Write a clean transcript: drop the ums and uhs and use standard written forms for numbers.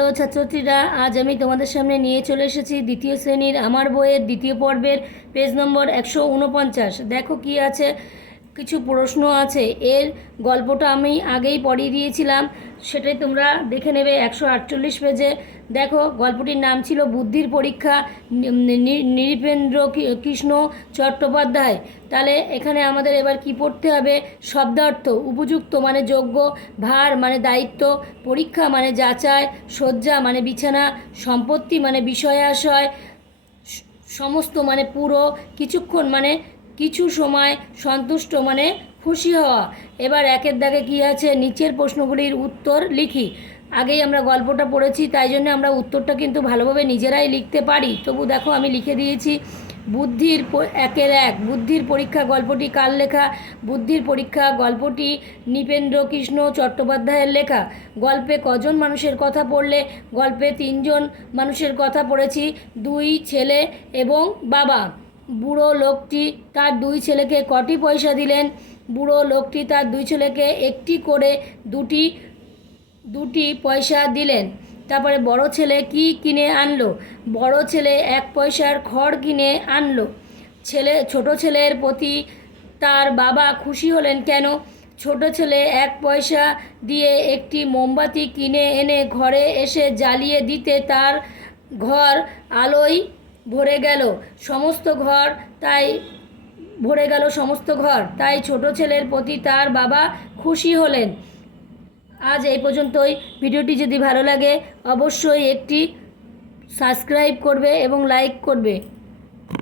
Hello ছাত্রছাত্রীরা, আজ আমি তোমাদের সামনে নিয়ে চলে এসেছি দ্বিতীয় শ্রেণীর আমার বইয়ের দ্বিতীয় পর্বের পেজ নম্বর 149। দেখো কি আছে, কিছু প্রশ্ন আছে। এর গল্পটা আমি আগেই পড়িয়ে দিয়েছিলাম, সেটাই তোমরা দেখে নেবে 148 পেজে। দেখো, গল্পটির নাম ছিল বুদ্ধির পরীক্ষা, নৃপেন্দ্র কৃষ্ণ চট্টোপাধ্যায়। তাহলে এখানে আমাদের এবার কি পড়তে হবে? শব্দার্থ: উপযুক্ত মানে যোগ্য, ভার মানে দায়িত্ব, পরীক্ষা মানে যাচাই, শয্যা মানে বিছানা, সম্পত্তি মানে বিষয় আশয়, সমস্ত মানে পুরো, কিছুক্ষণ মানে কিছু সময়, সন্তুষ্ট মানে খুশি হওয়া। এবার একের দাগে কী আছে, নিচের প্রশ্নগুলির উত্তর লিখি। আগেই আমরা গল্পটা পড়েছি, তাই জন্য আমরা উত্তরটা কিন্তু ভালোভাবে নিজেরাই লিখতে পারি। তবু দেখো আমি লিখে দিয়েছি। একের এক, বুদ্ধির পরীক্ষা গল্পটি কার লেখা? বুদ্ধির পরীক্ষা গল্পটি নৃপেন্দ্র কৃষ্ণ চট্টোপাধ্যায়ের লেখা। গল্পে কজন মানুষের কথা পড়লে? গল্পে 3জন মানুষের কথা পড়েছি, 2 ছেলে এবং বাবা। বুড়ো লোকটি তার 2 ছেলেকে কটি পয়সা দিলেন? বুড়ো লোকটি তার 2 ছেলেকে একটি করে দুটি পয়সা দিলেন। তারপরে বড় ছেলে কি কিনে আনলো? বড় ছেলে 1 পয়সার খড় কিনে আনলো। ছোট ছেলের প্রতি তার বাবা খুশি হলেন কেন? ছোট ছেলে 1 পয়সা দিয়ে একটি মোমবাতি কিনে এনে ঘরে এসে জ্বালিয়ে দিতে তার ঘর আলোয় ভরে গেল সমস্ত ঘর। তাই ছোট ছেলের প্রতি তার বাবা খুশি হলেন। আজ এই পর্যন্তই। ভিডিওটি যদি ভালো লাগে অবশ্যই একটি সাবস্ক্রাইব করবে এবং লাইক করবে।